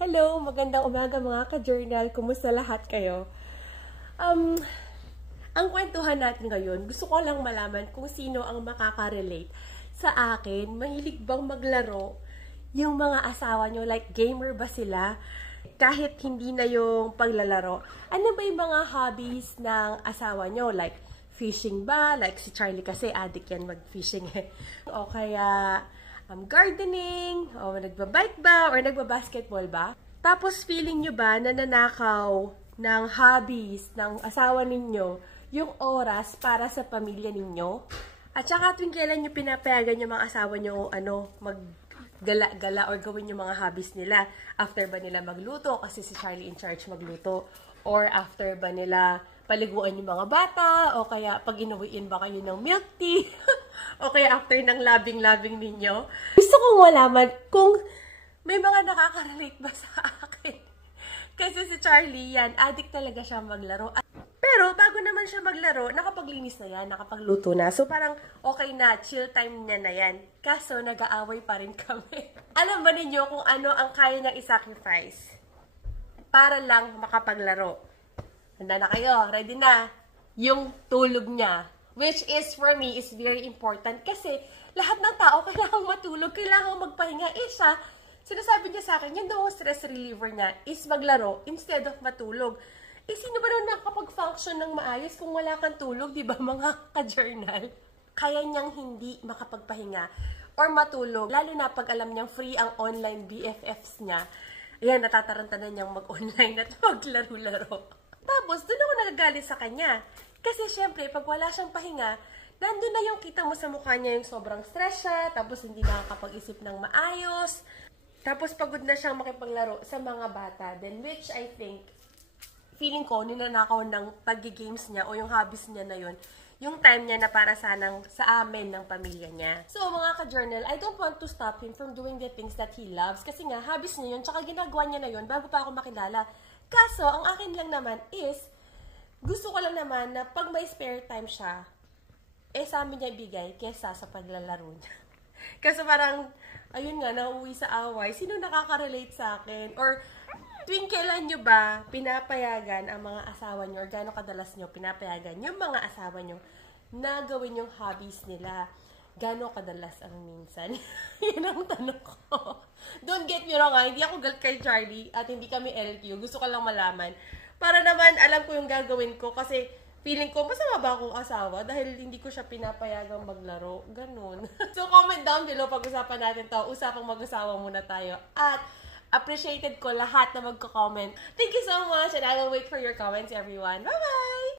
Hello, magandang umaga mga ka-journal. Kumusta lahat kayo? Ang kwentuhan natin ngayon, gusto ko lang malaman kung sino ang makaka-relate sa akin. Mahilig bang maglaro yung mga asawa nyo? Like, gamer ba sila? Kahit hindi na yung paglalaro. Ano ba yung mga hobbies ng asawa nyo? Like, fishing ba? Like, si Charlie kasi addict yan mag-fishing eh. O kaya gardening, o nagbabike ba, or nagbabasketball ba? Tapos feeling nyo ba na nanakaw ng hobbies ng asawa ninyo yung oras para sa pamilya ninyo? At saka tuwing kailan nyo pinapayagan yung mga asawa nyo maggala-gala or gawin yung mga hobbies nila? After ba nila magluto? Kasi si Charlie in charge magluto. Or after ba nila paliguan yung mga bata? O kaya pag inuwiin ba kayo ng milk tea? O kaya after ng labing-labing ninyo? Gusto kong malaman kung may mga nakaka-relate ba sa akin. Kasi si Charlie yan, addict talaga siya maglaro. Pero bago naman siya maglaro, nakapaglinis na yan, nakapagluto na. So parang okay na, chill time niya na yan. Kaso nag-aaway pa rin kami. Alam ba ninyo kung ano ang kaya niyang i-sacrifice para lang makapaglaro? Handa na kayo? Ready na? Yung tulog niya. Which is, for me, is very important. Kasi lahat ng tao kailangang matulog, kailangang magpahinga. Siya, sinasabi niya sa akin, yung daw stress reliever niya is maglaro instead of matulog. Sino ba na nakapag-function ng maayos kung wala kang tulog, di ba mga ka-journal? Kaya niyang hindi makapagpahinga or matulog, lalo na pag alam niyang free ang online BFFs niya. Ayan, natataranta na niyang mag-online at maglaro-laro. Tapos, doon ako nagagalit sa kanya. Kasi syempre, pag wala siyang pahinga, nandun na yung kita mo sa mukha niya yung sobrang stress siya, tapos hindi nakakapag-isip ng maayos, tapos pagod na siyang makipaglaro sa mga bata. Then, which I think, feeling ko, ninanakaw ng pag-games niya o yung hobbies niya na yun, yung time niya na para sa amin ng pamilya niya. So, mga ka-journal, I don't want to stop him from doing the things that he loves. Kasi nga, hobbies niya yun, tsaka ginagawa niya na yun bago pa ako makilala. Kaso, ang akin lang naman is, gusto ko lang naman na pag may spare time siya, sa amin niya ibigay kesa sa paglalaro niya. Kasi parang, ayun nga, nauwi sa away, sino nakaka-relate sa akin? Or, tuwing kailan nyo ba pinapayagan ang mga asawa nyo, or gano'ng kadalas nyo pinapayagan yung mga asawa nyo na gawin yung hobbies nila? Gano'ng kadalas ang minsan? Yan ang tanong ko. Don't get me wrong, hindi ako galit kay Charlie at hindi kami LQ. Gusto ko lang malaman. Para naman alam ko yung gagawin ko kasi feeling ko masama ba akong asawa dahil hindi ko siya pinapayagang maglaro. Ganun. So comment down below, pag-usapan natin to. Usapang mag-asawa muna tayo. At appreciated ko lahat na magko-comment. Thank you so much and I will wait for your comments, everyone. Bye-bye!